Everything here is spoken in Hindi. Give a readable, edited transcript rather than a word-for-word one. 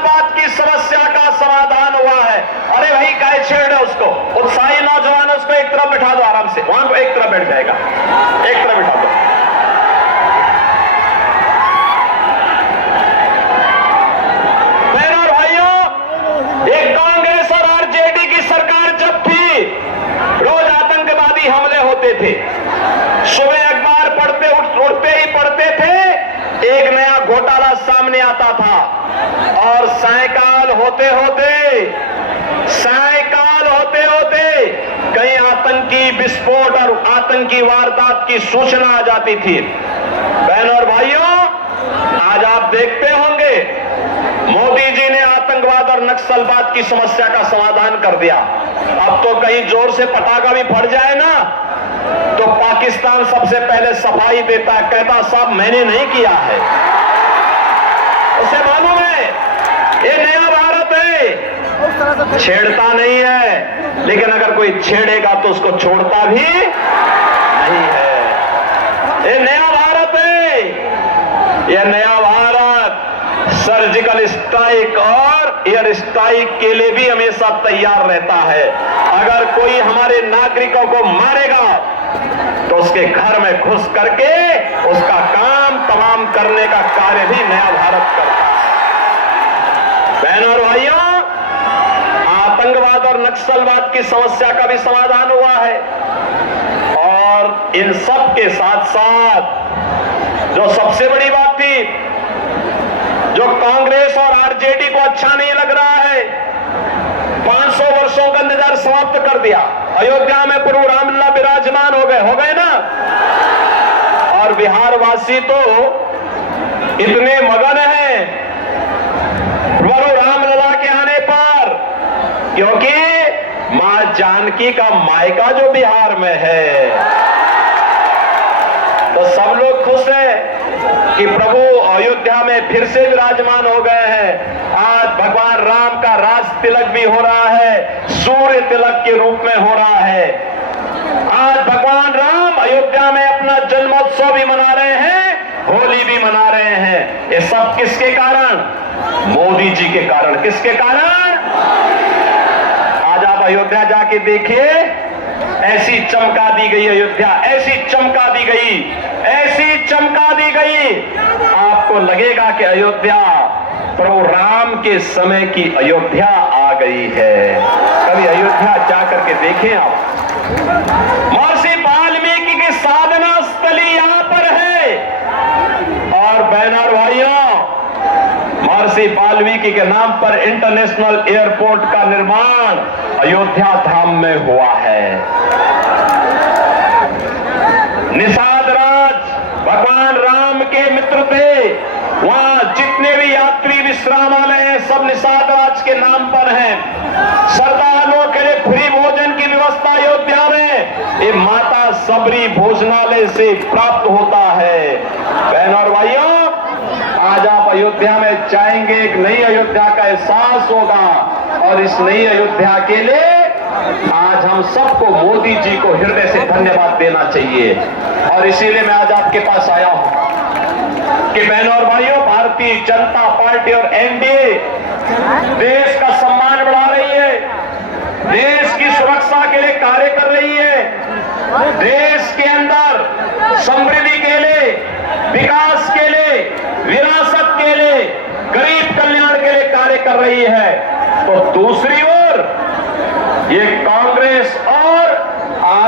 नक्सलवाद की समस्या का समाधान हुआ है। अरे भाई काय छेड़ है उसको, उत्साही नौजवान उसको एक तरफ बैठा दो आराम से, वहां एक तरफ बैठ जाएगा, एक तरफ बैठा दो। एक कांग्रेस और आरजेडी की सरकार जब थी, रोज आतंकवादी हमले होते थे। सुबह अखबार पढ़ते उठते ही पढ़ते थे, एक नया घोटाला सामने आता था और सायकाल होते होते कहीं आतंकी विस्फोट और आतंकी वारदात की सूचना आ जाती थी। बहनों और भाइयों, आज आप देखते होंगे मोदी जी ने आतंकवाद और नक्सलवाद की समस्या का समाधान कर दिया। अब तो कहीं जोर से पटाखा भी फट जाए ना तो पाकिस्तान सबसे पहले सफाई देता है, कहता साहब मैंने नहीं किया है। उसे मालूम है ये नया भारत है, छेड़ता नहीं है, लेकिन अगर कोई छेड़ेगा तो उसको छोड़ता भी नहीं है। ये नया भारत है, ये नया भारत सर्जिकल स्ट्राइक और एयर स्ट्राइक के लिए भी हमेशा तैयार रहता है। अगर कोई हमारे नागरिकों को मारेगा तो उसके घर में घुस करके उसका काम तमाम करने का कार्य भी नया भारत करता है। बहनों और भाइयों, आतंकवाद और नक्सलवाद की समस्या का भी समाधान हुआ है और इन सब के साथ साथ जो सबसे बड़ी बात थी, जो कांग्रेस और आरजेडी को अच्छा नहीं लग रहा है, 500 वर्षों का इंतजार समाप्त कर दिया। अयोध्या में प्रभु रामलला विराजमान हो गए ना, और बिहार वासी तो इतने मगन हैं प्रभु रामलला के आने पर, क्योंकि मां जानकी का मायका जो बिहार में है, तो सब लोग खुश हैं कि प्रभु अयोध्या में फिर से विराजमान हो गए हैं। आज भगवान राम का राज तिलक भी हो रहा है, सूर्य तिलक के रूप में हो रहा है। आज भगवान राम अयोध्या में अपना जन्मोत्सव भी मना रहे हैं, होली भी मना रहे हैं। ये सब किसके कारण? मोदी जी के कारण। किसके कारण? आज आप अयोध्या जाके देखिए, ऐसी चमका दी गई अयोध्या, ऐसी चमका दी गई, ऐसी चमका दी गई, आपको लगेगा कि अयोध्या प्रभु राम के समय की अयोध्या आ गई है। कभी अयोध्या जाकर के देखें आप। महर्षि वाल्मीकि की साधना स्थली यहां पर है, और बहनों और भाइयों, महर्षि वाल्मीकि के नाम पर इंटरनेशनल एयरपोर्ट का निर्माण अयोध्या धाम में हुआ है। निषाद राज भगवान राम के मित्र थे, वहां जितने भी यात्री विश्रामालय हैं सब निषाद राज के नाम पर हैं। श्रद्धालुओं के लिए फ्री भोजन की व्यवस्था अयोध्या में ये माता सबरी भोजनालय से प्राप्त होता है। बहनों और भाइयों, आज आप अयोध्या में जाएंगे, एक नई अयोध्या का एहसास होगा, और इस नई अयोध्या के लिए आज हम सबको मोदी जी को हृदय से धन्यवाद देना चाहिए। और इसीलिए मैं आज आपके पास आया हूं कि बहनों और भाइयों, भारतीय जनता पार्टी और एनडीए देश का सम्मान बढ़ा रही है, देश की सुरक्षा के लिए कार्य कर रही है, देश के अंदर समृद्धि के लिए, विकास के लिए, विरासत के लिए, गरीब कल्याण के लिए कार्य कर रही है। तो दूसरी ओर ये